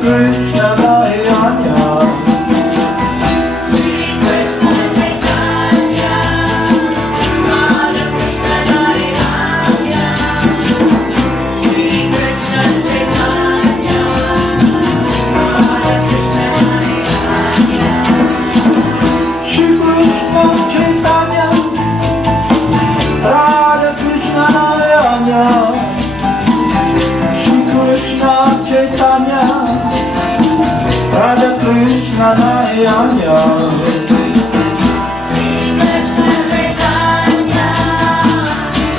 Krishna Chaitanya, Shri Krishna Chaitanya, Radha Krishna Chaitanya, Shri Krishna Chaitanya, Radha Krishna Chaitanya, Shri Krishna Chaitanya, Radha Krishna Chaitanya, Shri Krishna Chaitanya, Radha Krishna Chaitanya, Shri Krishna Chaitanya,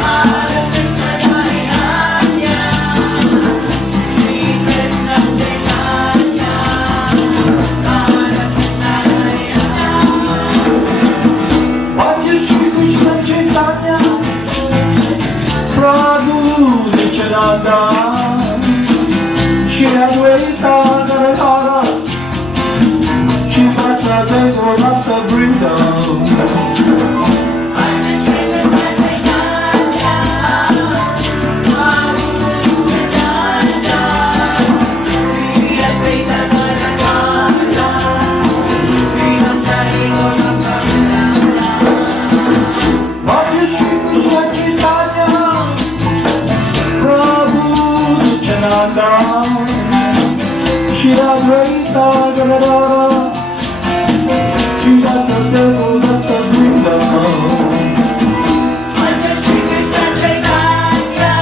Radha Krishna Chaitanya, Shri Krishna Chaitanya, Radha Krishna Chaitanya. Bhaja Shri Krishna Chaitanya, Prabhu Nityananda, Shri Advaita Gadadhara, Shri Vasudeva Gaurabhakta Vrinda. Bhaja Shri Krishna Chaitanya, Prabhu Nityananda, Shri Advaita Gadadhara, Shri Vasudeva Gaurabhakta Vrinda. Bhaja Shri Krishna Chaitanya, Prabhu Nityananda, Shri Advaita Gadadhara, Shri Vasudeva Gaurabhakta Vrinda. Bhaja Shri Krishna Chaitanya,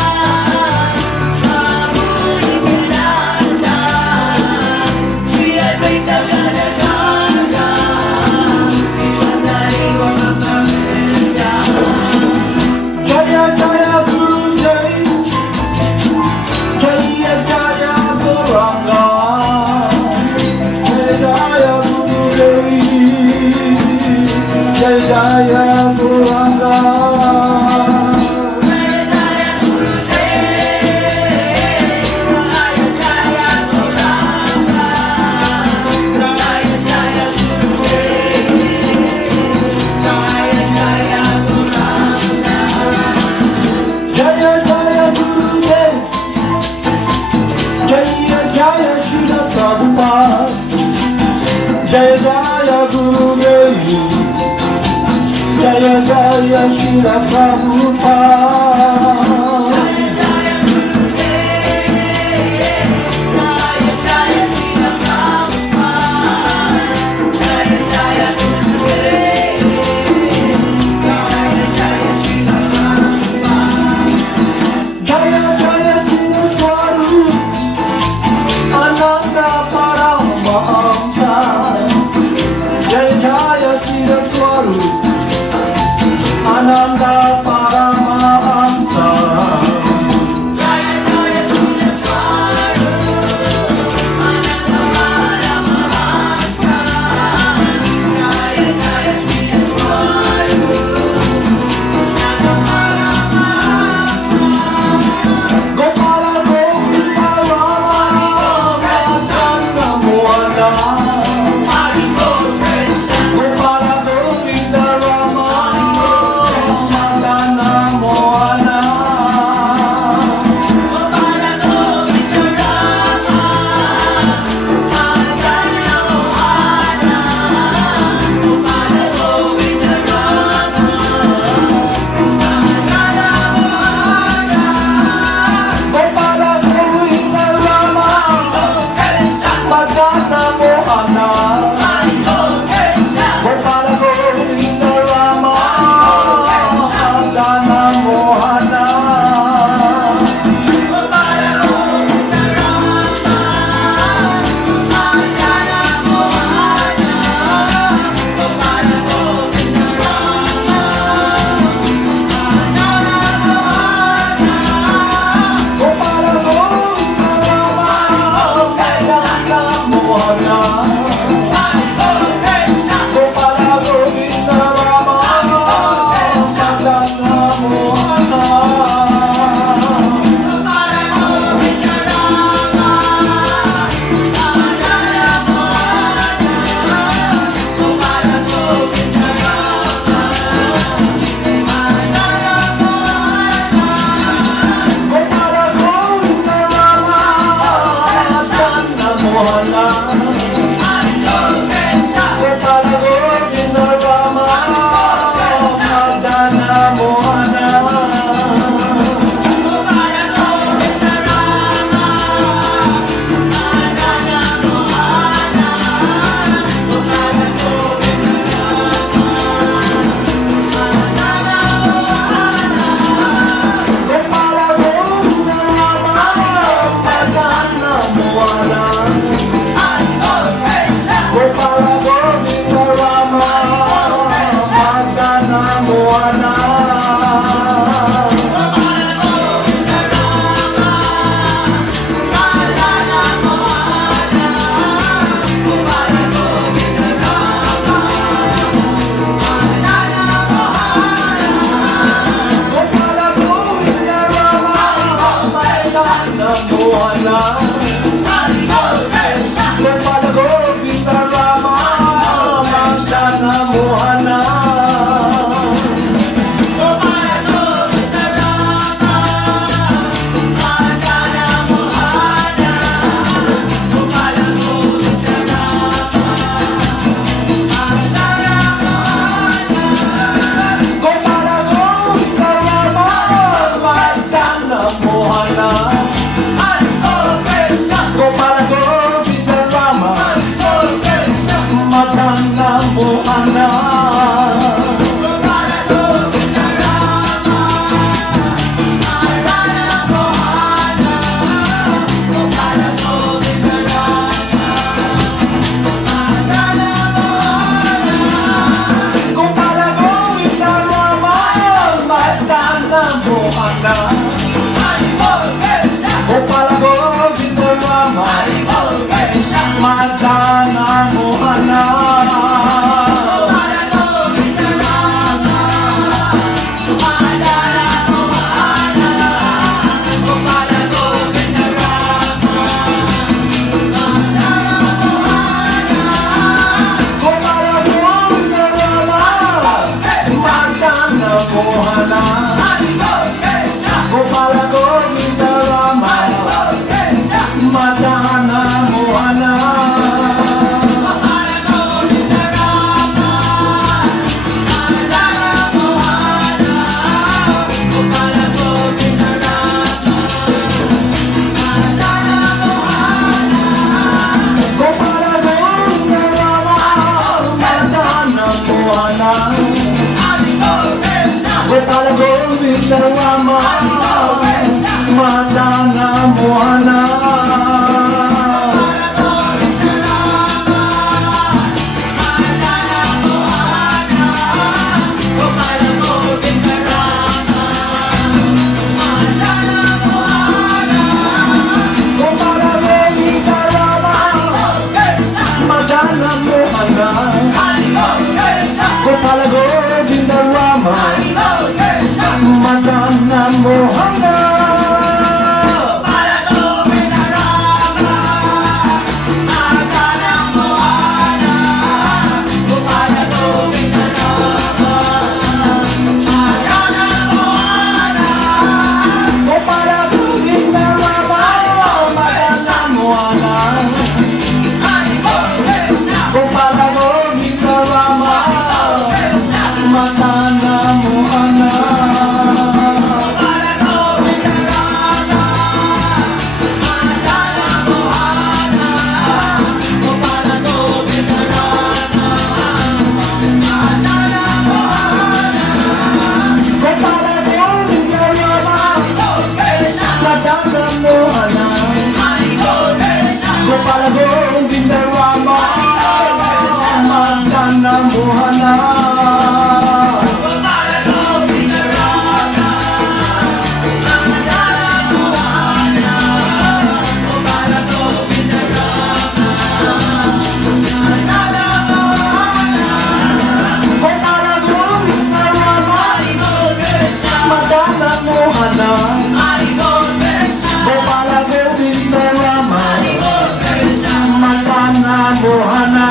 Prabhu Nityananda, Shri Advaita Gadadhara, Shri Vasudeva Gaurabhakta Vrinda. Jaya Jaya Guru Jai, Jaya Jaya Gauranga, Jaya Jaya Guru Jai, Jaya Jaya Gauranga, Jaya Jaya Guru Jai, Jaya Jaya Gauranga, Jaya Jaya Guru Jai, Jaya Jaya Gauranga, Jaya Jaya Guru Jai, Jaya Jaya Srila Prabhupada, Jaya Jaya Guru Jai, Jaya Jaya Srila Prabhupada. Jaya Jaya Guru Jai, Jaya Jaya Srila Prabhupada, Jaya Jaya Guru Jai, Jaya Jaya Srila Prabhupada. Jaya Jaya Siddhaswarupananda Paramahamsa, Jaya Jaya Siddhaswarupananda Paramahamsa. Mohana Gopala Govinda Rama Madana Mohana Madana Mohana Gopala Govinda Rama Madana Mohana Gopala Govinda Rama Madana Mohana Mohana Gopala Govinda Rama Madana Mohana Gopala Govinda Rama Madana Mohana Gopala Govinda Rama Madana Mohana Gopala Govinda Rama Madana Mohana Gopala Govinda Rama Madana Mohana Gopala Govinda Rama Madana Mohana Gopala Govinda Rama Madana Mohana Madana Mohana Gopala Govinda Rama Madana Mohana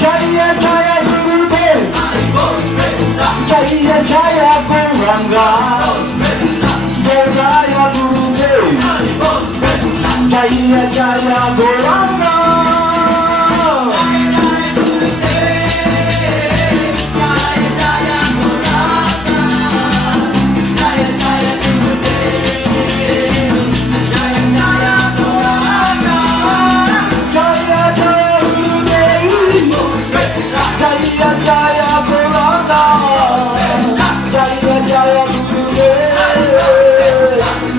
Jaya Jaya Gurudev Jaya Jaya Gauranga Jaya Gurudev Jaya Jaya Gauranga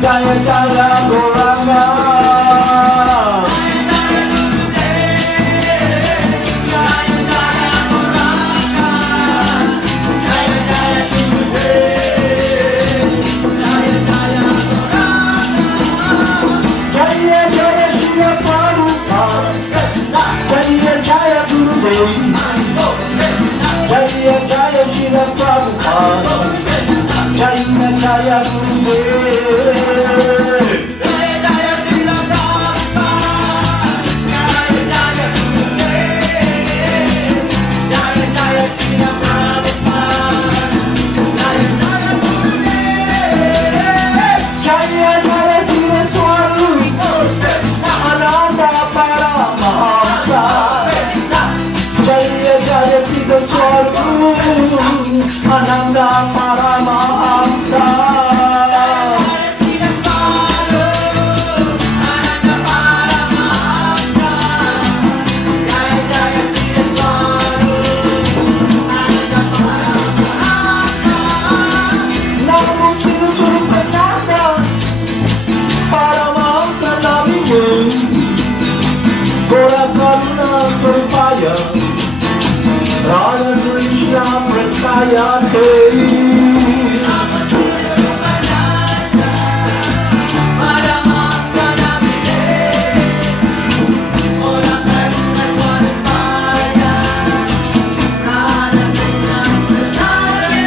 Jaya Jaya Gauranga Jaya Jaya Jaya Jaya Shila Prabhupada, Jaya Jaya Gurudev. Jaya Jaya Shila Prabhupada, Jaya Jaya Gurudev. Jaya Jaya Shila Prabhupada, Jaya Jaya Gurudev. Jaya Jaya Siddhaswarupananda, Paramahamsa. Jaya Jaya Siddhaswarupananda, Paramahamsa. Namo Siddhaswarupananda, Paramahamsa Namine, Gora Karuna Swarupaya, Radha Krishna Prasthayate. Namo Siddhaswarupananda, Paramahamsa Namine, Gora Karuna Swarupaya, Radha Krishna Prasthayate.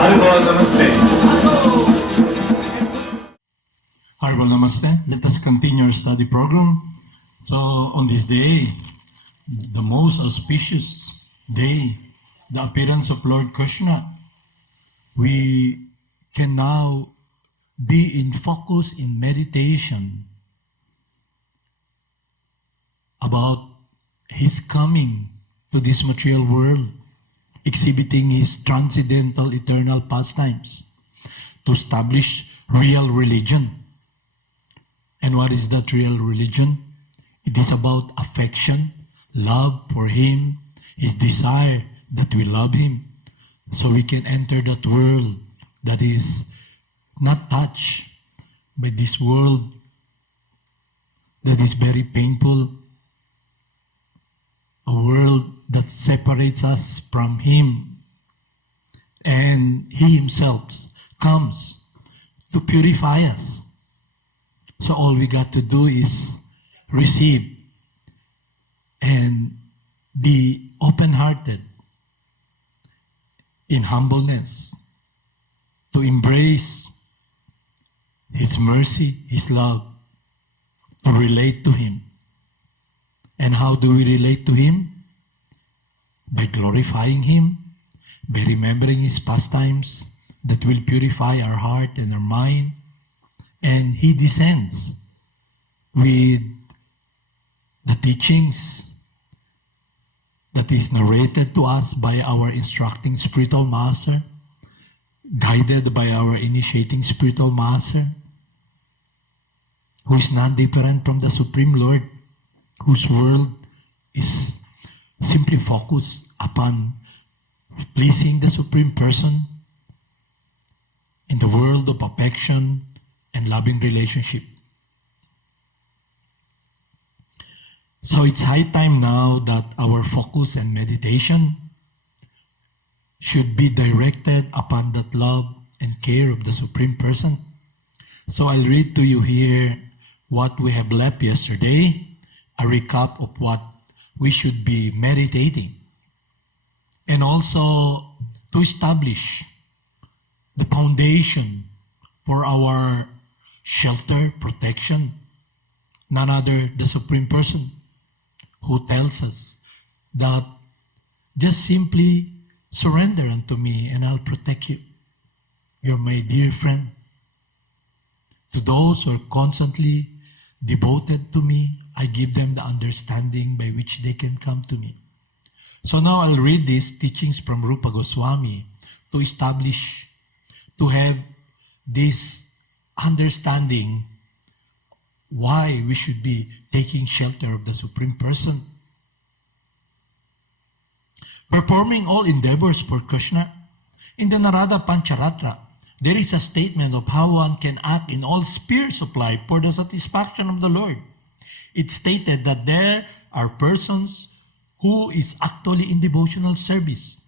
Haribol, namaste. Haribol, namaste. Let us continue our study program. So, on this day, the most auspicious day, the appearance of Lord Krsna, we can now be in focus in meditation about His coming to this material world, exhibiting His transcendental eternal pastimes to establish real religion. And what is that real religion? It is about affection, love for Him, His desire that we love Him, so we can enter that world that is not touched by this world that is very painful, a world that separates us from Him. And He Himself comes to purify us. So all we got to do is receive and be open-hearted in humbleness to embrace His mercy, His love, to relate to Him. And how do we relate to Him? By glorifying Him, by remembering His pastimes that will purify our heart and our mind. And He descends with the teachings that is narrated to us by our instructing spiritual master, guided by our initiating spiritual master, who is not different from the Supreme Lord, whose world is simply focused upon pleasing the Supreme Person in the world of affection and loving relationship. So it's high time now that our focus and meditation should be directed upon that love and care of the Supreme Person. So I'll read to you here what we have left yesterday, a recap of what we should be meditating, and also to establish the foundation for our shelter, protection, none other the Supreme Person, who tells us that just simply surrender unto me and I'll protect you. You're my dear friend. To those who are constantly devoted to me, I give them the understanding by which they can come to me. So now I'll read these teachings from Rupa Goswami to establish, to have this understanding why we should be taking shelter of the Supreme Person. Performing all endeavors for Krsna, in the Narada Pancharatra, there is a statement of how one can act in all spheres of life for the satisfaction of the Lord. It stated that there are persons who is actually in devotional service.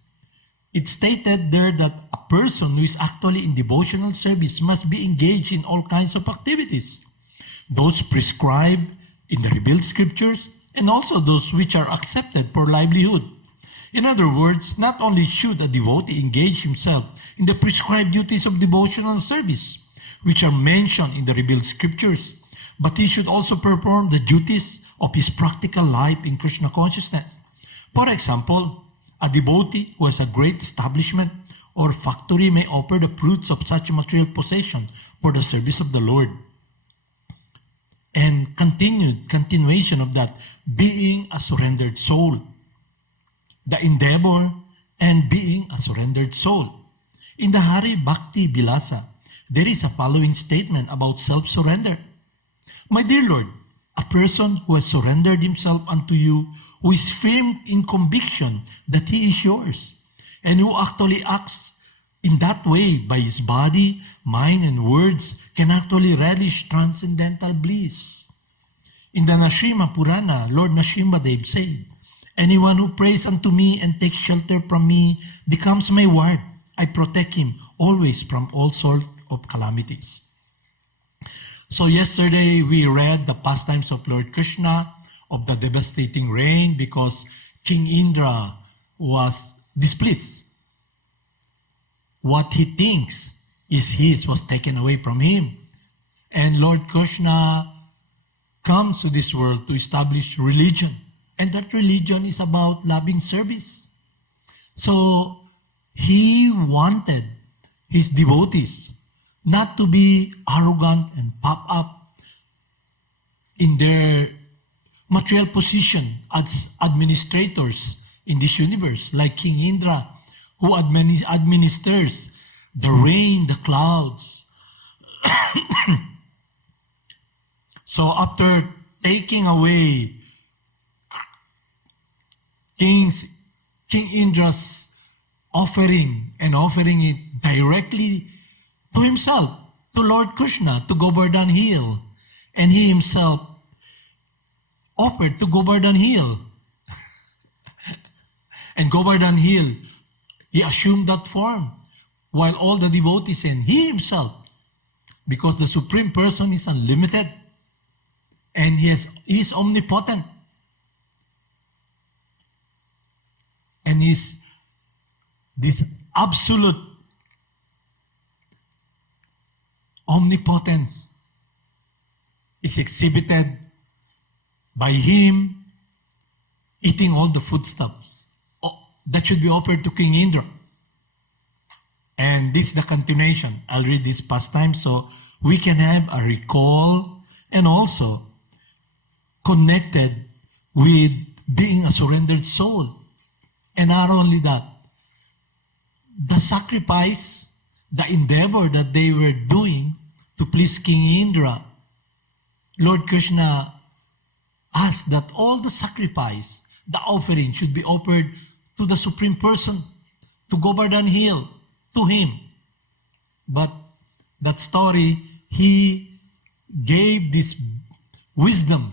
It stated there that a person who is actually in devotional service must be engaged in all kinds of activities, those prescribed in the revealed scriptures and also those which are accepted for livelihood. In other words, not only should a devotee engage himself in the prescribed duties of devotional service, which are mentioned in the revealed scriptures, but he should also perform the duties of his practical life in Krishna consciousness. For example, a devotee who has a great establishment or factory may offer the fruits of such material possession for the service of the Lord. And continuation of that, being a surrendered soul. The endeavor and being a surrendered soul. In the Hari Bhakti Bilasa, there is a following statement about self-surrender. My dear Lord, a person who has surrendered himself unto you, who is firm in conviction that he is yours, and who actually acts in that way by his body, mind, and words, can actually relish transcendental bliss. In the Nrsimha Purana, Lord Nrsimhadev said, anyone who prays unto me and takes shelter from me becomes my ward. I protect him always from all sorts of calamities. So yesterday we read the pastimes of Lord Krishna, of the devastating rain because King Indra was displeased. What he thinks is his was taken away from him. And Lord Krishna comes to this world to establish religion. And that religion is about loving service. So he wanted his devotees not to be arrogant and pop up in their material position as administrators in this universe, like King Indra, who administers the rain, the clouds. So after taking away King Indra's offering and offering it directly to himself, to Lord Krishna, to Govardhan Hill, and he himself offered to Govardhan Hill. And Govardhan Hill, he assumed that form, while all the devotees and he himself, because the Supreme Person is unlimited, and he is omnipotent, and this absolute omnipotence is exhibited by him eating all the foodstuffs that should be offered to King Indra. And this is the continuation. I'll read this pastime so we can have a recall and also connected with being a surrendered soul. And not only that, the sacrifice, the endeavor that they were doing to please King Indra, Lord Krishna asked that all the sacrifice, the offering should be offered to the Supreme Person, to Govardhan Hill, to him. But that story, he gave this wisdom,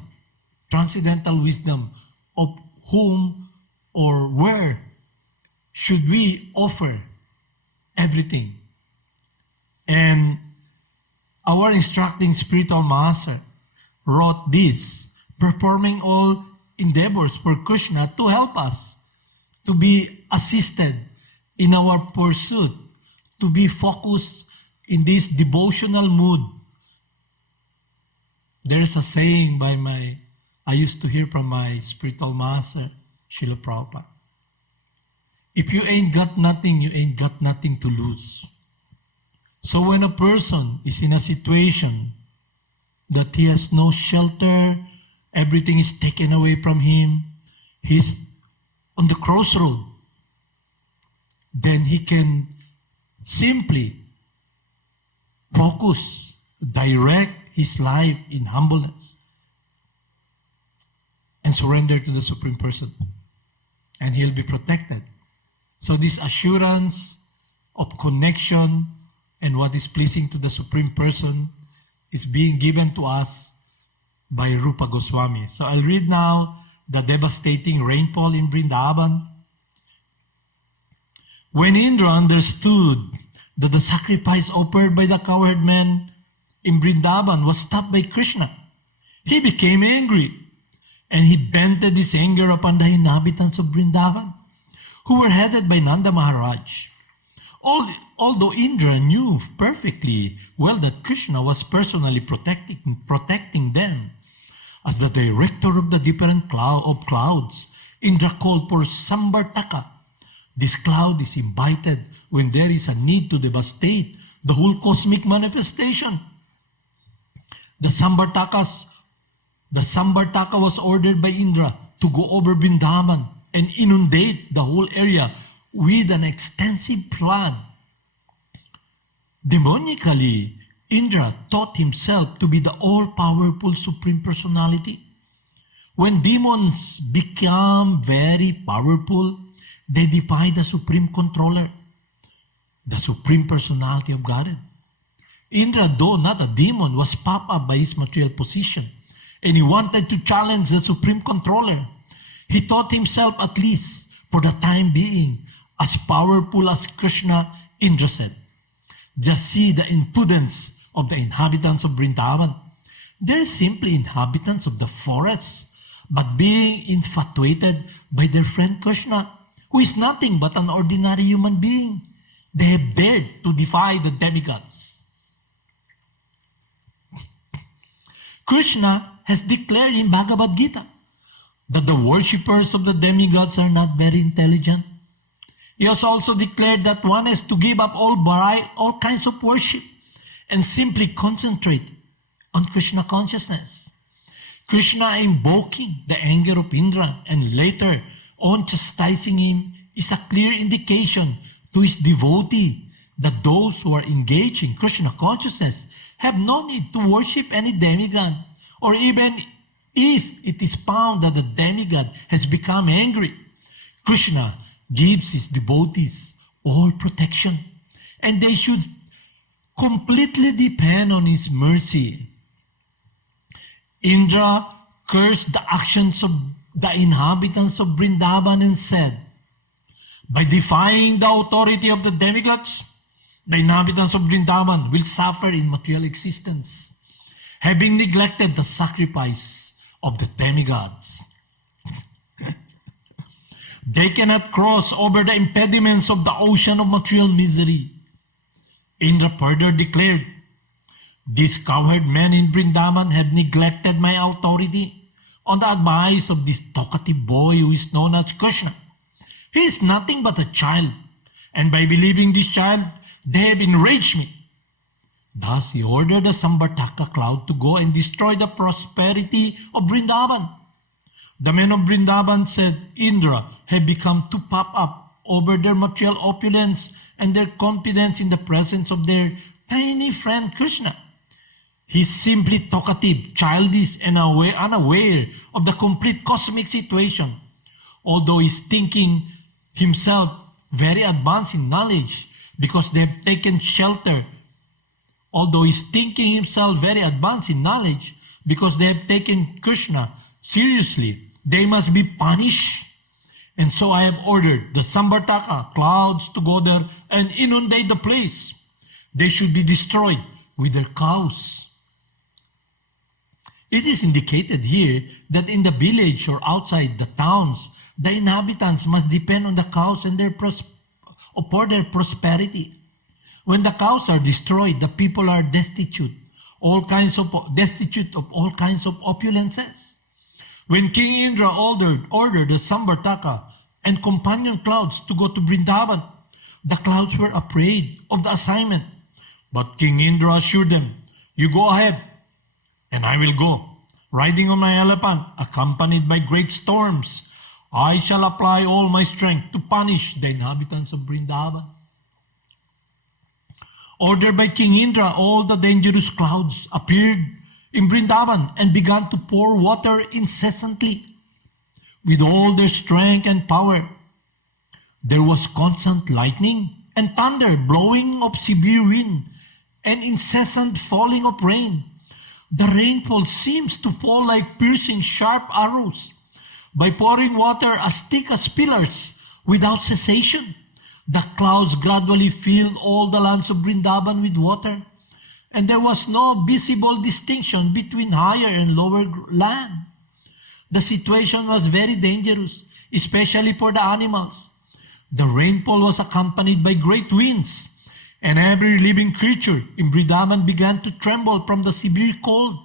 transcendental wisdom of whom or where should we offer everything. And our instructing spiritual master wrote this, performing all endeavors for Krishna to help us to be assisted in our pursuit, to be focused in this devotional mood. There is a saying I used to hear from my spiritual master, Srila Prabhupada. If you ain't got nothing, you ain't got nothing to lose. So when a person is in a situation that he has no shelter, everything is taken away from him, he's on the crossroad, then he can simply focus, direct his life in humbleness and surrender to the Supreme Person, and he'll be protected. So this assurance of connection and what is pleasing to the Supreme Person is being given to us by Rupa Goswami. So I'll read now the devastating rainfall in Vrindavan. When Indra understood that the sacrifice offered by the cowherd men in Vrindavan was stopped by Krishna, he became angry and he vented his anger upon the inhabitants of Vrindavan, who were headed by Nanda Maharaj. Although Indra knew perfectly well that Krishna was personally protecting them, as the director of the different clouds, Indra called for Sambartaka. This cloud is invited when there is a need to devastate the whole cosmic manifestation. The Sambartaka was ordered by Indra to go over Vrindavan and inundate the whole area with an extensive flood. Demonically, Indra thought himself to be the all-powerful Supreme Personality. When demons become very powerful, they defy the Supreme Controller, the Supreme Personality of Godhead. Indra, though not a demon, was puffed up by his material position, and he wanted to challenge the Supreme Controller. He thought himself, at least for the time being, as powerful as Krishna. Indra said, "Just see the impudence of the inhabitants of Vrindavan. They're simply inhabitants of the forests, but being infatuated by their friend Krishna, who is nothing but an ordinary human being, they have dared to defy the demigods." Krishna has declared in Bhagavad Gita that the worshippers of the demigods are not very intelligent. He has also declared that one has to give up all kinds of worship and simply concentrate on Krishna consciousness. Krishna invoking the anger of Indra and later on chastising him is a clear indication to his devotee that those who are engaged in Krishna consciousness have no need to worship any demigod, or even if it is found that the demigod has become angry, Krishna gives his devotees all protection, and they should completely depend on his mercy. Indra cursed the actions of the inhabitants of Vrindavan and said, "By defying the authority of the demigods, the inhabitants of Vrindavan will suffer in material existence, having neglected the sacrifice of the demigods. They cannot cross over the impediments of the ocean of material misery." Indra further declared, "These cowherd men in Vrindavan have neglected my authority on the advice of this talkative boy who is known as Krishna. He is nothing but a child, and by believing this child, they have enraged me." Thus he ordered the Sambartaka cloud to go and destroy the prosperity of Vrindavan. The men of Vrindavan said Indra had become too puffed up over their material opulence and their confidence in the presence of their tiny friend Krishna. He is simply talkative, childish, and unaware of the complete cosmic situation. Although he is thinking himself very advanced in knowledge because they have taken shelter. Although he is thinking himself very advanced in knowledge because they have taken Krishna seriously, they must be punished. And so I have ordered the Sambartaka clouds to go there and inundate the place. They should be destroyed with their cows. It is indicated here that in the village or outside the towns, the inhabitants must depend on the cows and for their prosperity. When the cows are destroyed, the people are destitute of all kinds of opulences. When King Indra ordered the Sambartaka and companion clouds to go to Vrindavan, the clouds were afraid of the assignment. But King Indra assured them, "You go ahead, and I will go. Riding on my elephant, accompanied by great storms, I shall apply all my strength to punish the inhabitants of Vrindavan." Ordered by King Indra, all the dangerous clouds appeared in Vrindavan and began to pour water incessantly with all their strength and power. There was constant lightning and thunder, blowing of severe wind, and incessant falling of rain. The rainfall seems to fall like piercing sharp arrows. By pouring water as thick as pillars without cessation, the clouds gradually filled all the lands of Vrindavan with water, and there was no visible distinction between higher and lower land. The situation was very dangerous, especially for the animals. The rainfall was accompanied by great winds, and every living creature in Vrindavan began to tremble from the severe cold.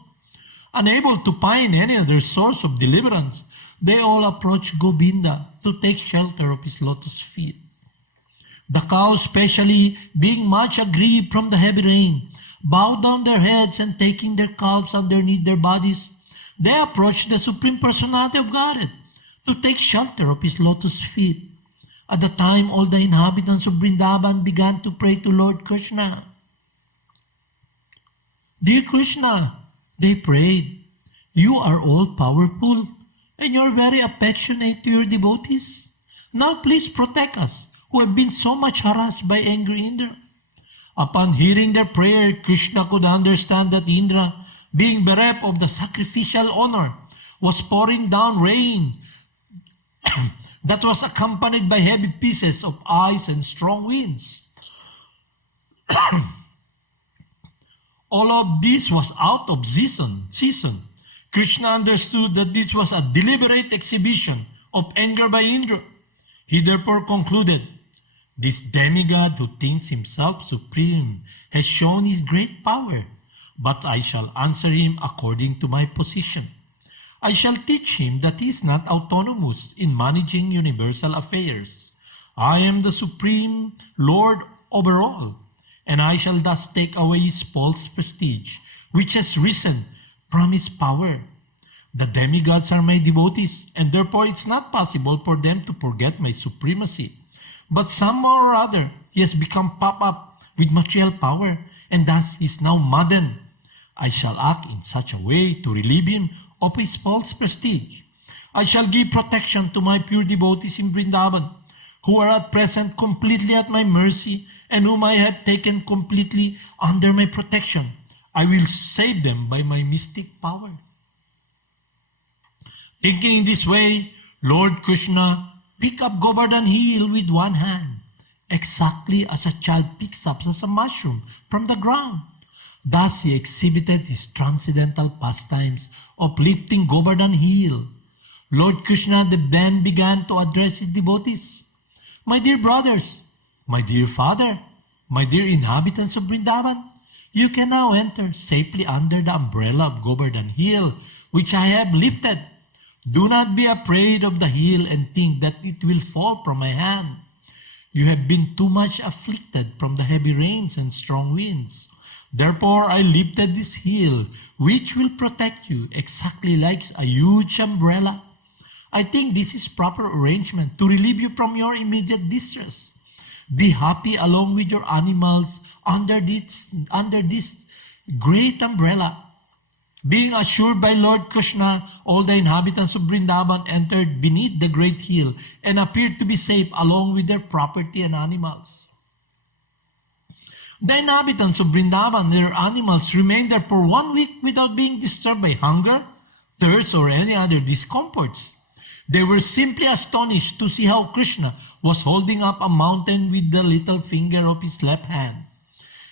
Unable to find any other source of deliverance, they all approached Govinda to take shelter of his lotus feet. The cows, especially being much aggrieved from the heavy rain, bowed down their heads and taking their calves underneath their bodies, they approached the Supreme Personality of Godhead to take shelter of his lotus feet. At the time, all the inhabitants of Vrindavan began to pray to Lord Krishna. Dear Krishna, they prayed, you are all powerful and you are very affectionate to your devotees. Now please protect us who have been so much harassed by angry Indra. Upon hearing their prayer, Krishna could understand that Indra, being bereft of the sacrificial honor, was pouring down rain that was accompanied by heavy pieces of ice and strong winds. All of this was out of season. Krishna understood that this was a deliberate exhibition of anger by Indra. He therefore concluded, this demigod who thinks himself supreme has shown his great power, but I shall answer him according to my position. I shall teach him that he is not autonomous in managing universal affairs. I am the supreme Lord over all, and I shall thus take away his false prestige, which has risen from his power. The demigods are my devotees, and therefore it's not possible for them to forget my supremacy. But somehow or other, he has become puffed up with material power, and thus he is now maddened. I shall act in such a way to relieve him of his false prestige. I shall give protection to my pure devotees in Vrindavan, who are at present completely at my mercy and whom I have taken completely under my protection. I will save them by my mystic power. Thinking in this way, Lord Krishna picked up Govardhan Hill with one hand, exactly as a child picks up a mushroom from the ground. Thus he exhibited his transcendental pastimes of lifting Govardhan Hill. Lord Krishna then began to address his devotees. My dear brothers, my dear father, my dear inhabitants of Vrindavan, you can now enter safely under the umbrella of Govardhan Hill, which I have lifted. Do not be afraid of the hill and think that it will fall from my hand. You have been too much afflicted from the heavy rains and strong winds. Therefore, I lifted this hill, which will protect you exactly like a huge umbrella. I think this is proper arrangement to relieve you from your immediate distress. Be happy along with your animals under this great umbrella. Being assured by Lord Krishna, all the inhabitants of Vrindavan entered beneath the great hill and appeared to be safe along with their property and animals. The inhabitants of Vrindavan and their animals remained there for 1 week without being disturbed by hunger, thirst, or any other discomforts. They were simply astonished to see how Krishna was holding up a mountain with the little finger of his left hand.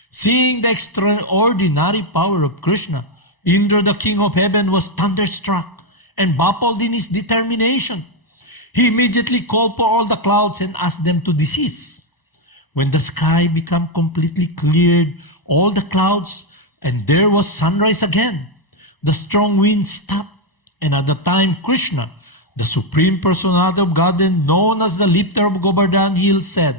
Seeing the extraordinary power of Krishna, Indra, the king of heaven, was thunderstruck and baffled in his determination. He immediately called for all the clouds and asked them to desist. When the sky became completely cleared, all the clouds, and there was sunrise again. The strong wind stopped, and at the time Krishna, the Supreme Personality of Godhead, known as the lifter of Govardhan Hill, said,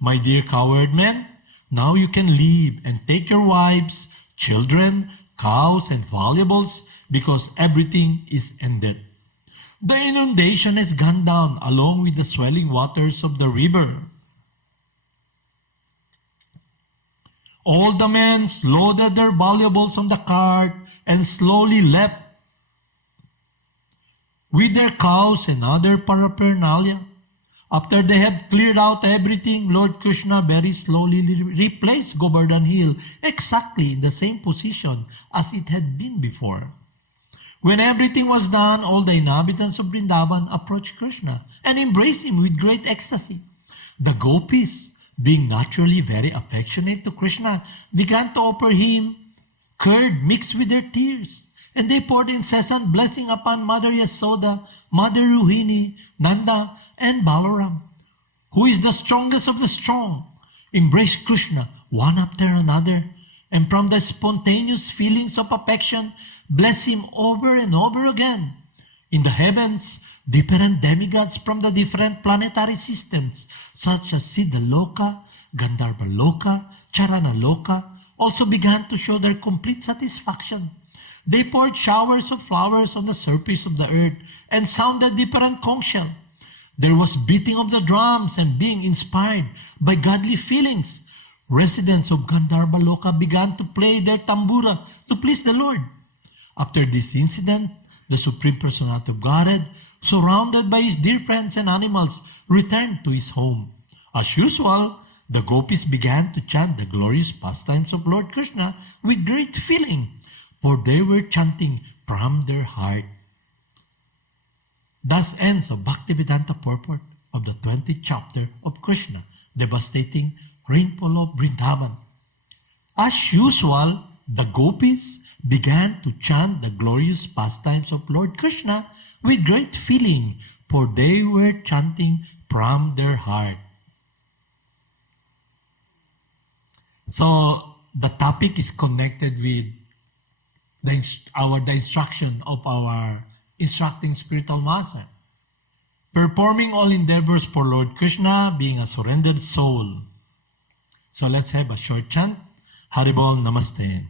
My dear cowherd men, now you can leave and take your wives, children, cows, and valuables, because everything is ended. The inundation has gone down along with the swelling waters of the river. All the men loaded their valuables on the cart and slowly left with their cows and other paraphernalia. After they had cleared out everything, Lord Krishna very slowly replaced Govardhan Hill exactly in the same position as it had been before. When everything was done, all the inhabitants of Vrindavan approached Krishna and embraced him with great ecstasy. The gopis, being naturally very affectionate to Krishna, began to offer him curd mixed with their tears And they poured incessant blessing upon Mother Yasoda, Mother Rohini, Nanda, and Balaram. Who is the strongest of the strong? Embraced Krishna one after another, and from the spontaneous feelings of affection, bless him over and over again. In the heavens, different demigods from the different planetary systems, such as Siddhaloka, Gandharvaloka, Charanaloka, also began to show their complete satisfaction. They poured showers of flowers on the surface of the earth and sounded different conch shell. There was beating of the drums, and being inspired by godly feelings, residents of Gandharvaloka began to play their tambura to please the Lord. After this incident, the Supreme Personality of Godhead, surrounded by his dear friends and animals, returned to his home. As usual, the gopis began to chant the glorious pastimes of Lord Krishna with great feeling, for they were chanting from their heart. Thus ends the Bhaktivedanta purport of the 20th chapter of Krishna, devastating rainfall of Vrindavan. As usual, the gopis began to chant the glorious pastimes of Lord Krishna with great feeling, for they were chanting from their heart. So the topic is connected with the instruction of our instructing spiritual master. Performing all endeavors for Lord Krishna, being a surrendered soul. So let's have a short chant. Haribol Namaste.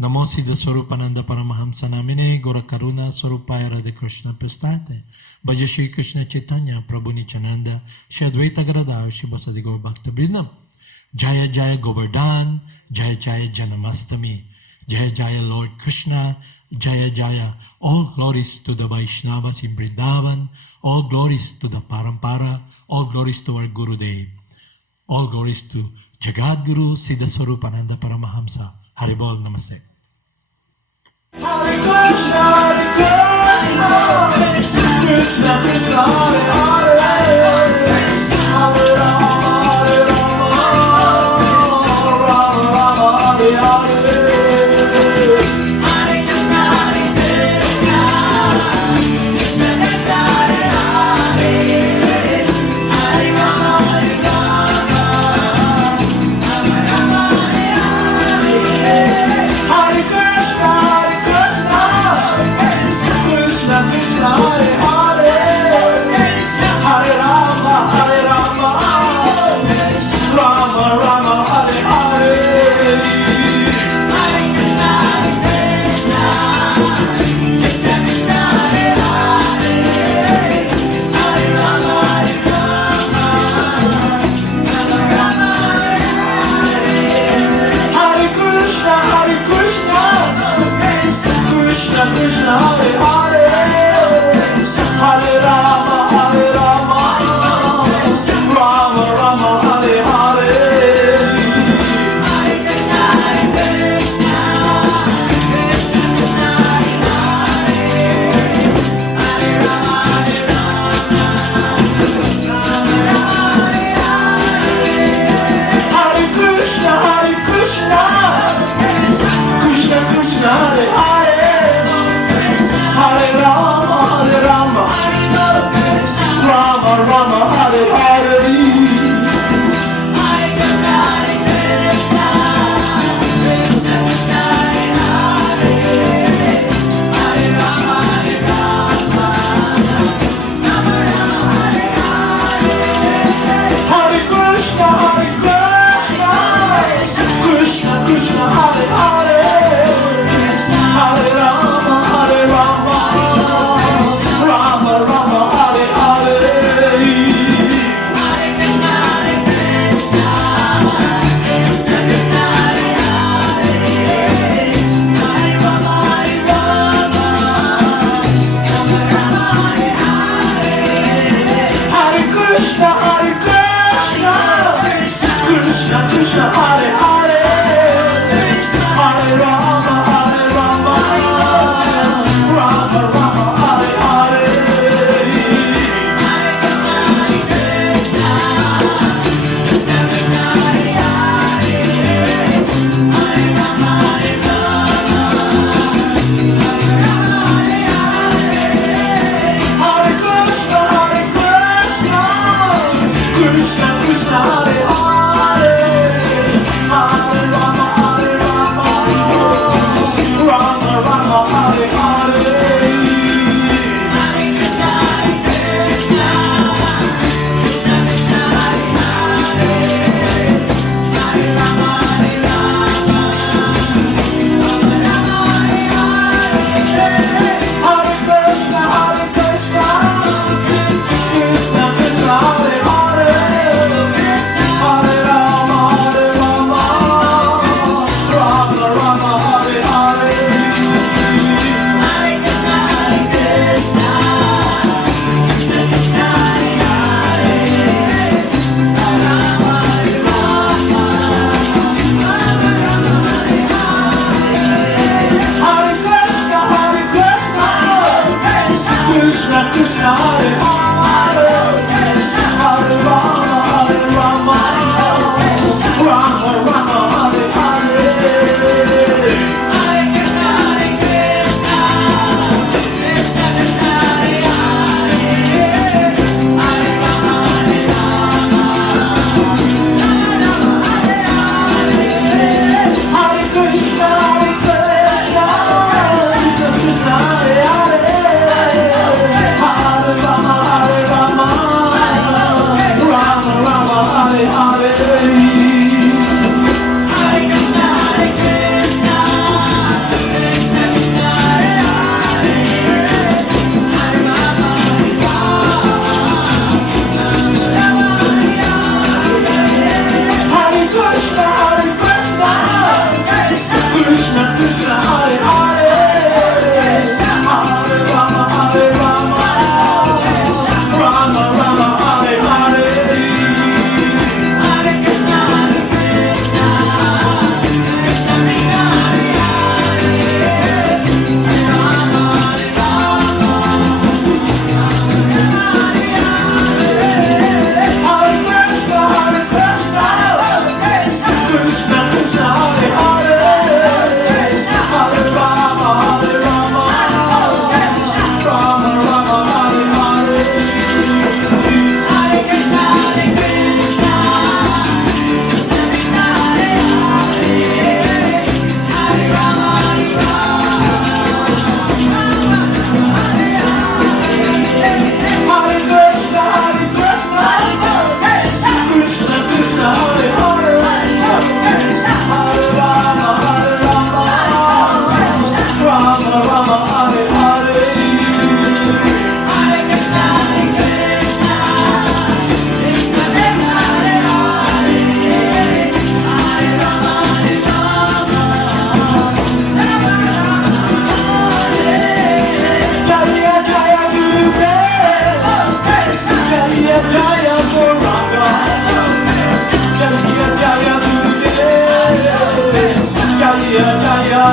Namo Siddhaswarupananda Paramahamsa Namine Gora Karuna Swarupaya Radha Krishna Prastate Bhaja Shri Krishna Chaitanya Prabhu Nityananda Shri Advaita Gadadhar Shri Vasadi Gaur Bhakta Vrindam Jaya Jaya Govardhan Jaya Jaya Janamastami Jaya Jaya Lord Krishna Jaya Jaya. All glories to the Vaishnavas in Vrindavan, all glories to the Parampara, all glories to our Gurudev, all glories to Jagad Guru Siddhaswarupananda Paramahamsa. Haribol Namaste. Hare Krishna, Krishna Krishna, Hare Hare, Hare Rama, Hare Rama, Rama Rama, Hare Hare. Krishna, Krishna, Hare Hare,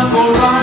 forever.